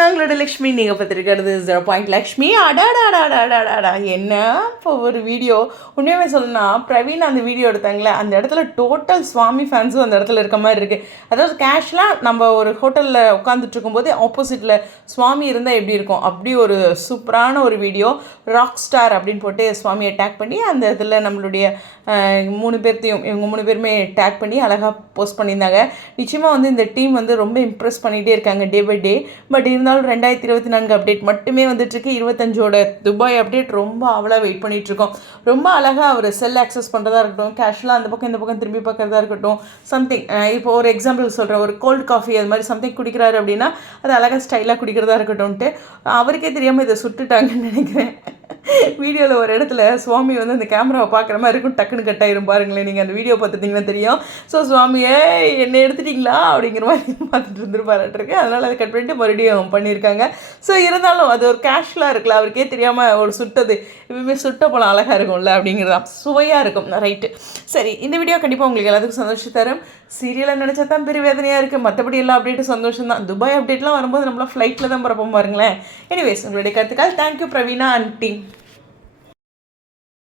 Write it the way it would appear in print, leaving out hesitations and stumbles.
நாங்களோட லக்ஷ்மி. நீங்கள் பார்த்துருக்கிறது 0 லக்ஷ்மி. அடாடாடாடாடாடா என்ன இப்போ ஒரு வீடியோ. உண்மையாகவே சொல்லணும்னா பிரவீன் அந்த வீடியோ எடுத்தாங்களே அந்த இடத்துல டோட்டல் சுவாமி ஃபேன்ஸும் அந்த இடத்துல இருக்க மாதிரி இருக்குது. அதாவது கேஷ்லாம் நம்ம ஒரு ஹோட்டலில் உட்காந்துட்டு இருக்கும்போது ஆப்போசிட்டில் சுவாமி இருந்தால் எப்படி இருக்கும் அப்படி ஒரு சூப்பரான ஒரு வீடியோ. ராக் ஸ்டார் அப்படின்னு போட்டு சுவாமியை டேக் பண்ணி அந்த இதில் நம்மளுடைய 3 பேர்த்தையும் இவங்க 3 பேருமே டேக் பண்ணி அழகாக போஸ்ட் பண்ணியிருந்தாங்க. நிச்சயமாக வந்து இந்த டீம் வந்து ரொம்ப இம்ப்ரெஸ் பண்ணிகிட்டே இருக்காங்க டே பை டே. பட் இருந்தாலும் 2024 அப்டேட் மட்டுமே வந்துட்டுருக்கு. 25ஓட துபாய் அப்டேட் ரொம்ப அவ்வளோ வெயிட் பண்ணிகிட்ருக்கோம். ரொம்ப அழகாக அவர் செல் ஆக்சஸ் பண்ணுறதா இருக்கட்டும், கேஷ்லாம் அந்த பக்கம் இந்த பக்கம் திரும்பி பார்க்குறதா இருக்கட்டும், சம்திங் இப்போ ஒரு எக்ஸாம்பிள் சொல்கிறேன். ஒரு கோல்டு காஃபி அது மாதிரி சம்திங் குடிக்கிறாரு அப்படின்னா அது அழகாக ஸ்டைலாக குடிக்கிறதா இருக்கட்டும்ன்ட்டு அவருக்கே தெரியாமல் இதை சுட்டுட்டாங்கன்னு நினைக்கிறேன். வீடியோவில் ஒரு இடத்துல சுவாமி வந்து அந்த கேமராவை பார்க்குற மாதிரி இருக்கும், டக்குன்னு கட் ஆயிரும். பாருங்களேன், நீங்கள் அந்த வீடியோ பார்த்துட்டிங்கன்னா தெரியும். ஸோ சுவாமியே என்னை எடுத்துட்டிங்களா அப்படிங்கிற மாதிரி பார்த்துட்டு இருந்துருப்பாருட்டுருக்கு. அதனால் அதை கட் பண்ணிட்டு மறுபடியும் பண்ணியிருக்காங்க. ஸோ இருந்தாலும் அது ஒரு கேஷுவலாக இருக்குல்ல, அவருக்கே தெரியாமல் ஒரு சுட்டது எப்பவுமே சுட்ட போல அழகாக இருக்கும்ல அப்படிங்கிறதா சுவையாக இருக்கும். ரைட்டு, சரி. இந்த வீடியோ கண்டிப்பாக உங்களுக்கு எல்லாத்துக்கும் சந்தோஷம் தரும். சீரியலை நினச்சா தான் பெரிய வேதனையாக இருக்குது. மற்றபடி எல்லா அப்டேட்டும் சந்தோஷம் தான். துபாய் அப்டேட்லாம் வரும்போது நம்மளாம் ஃப்ளைட்டில் தான் பரப்போம் பாருங்களேன். எனிவேஸ், உங்களுடைய கருத்துக்கள். Thank you Praveena and team.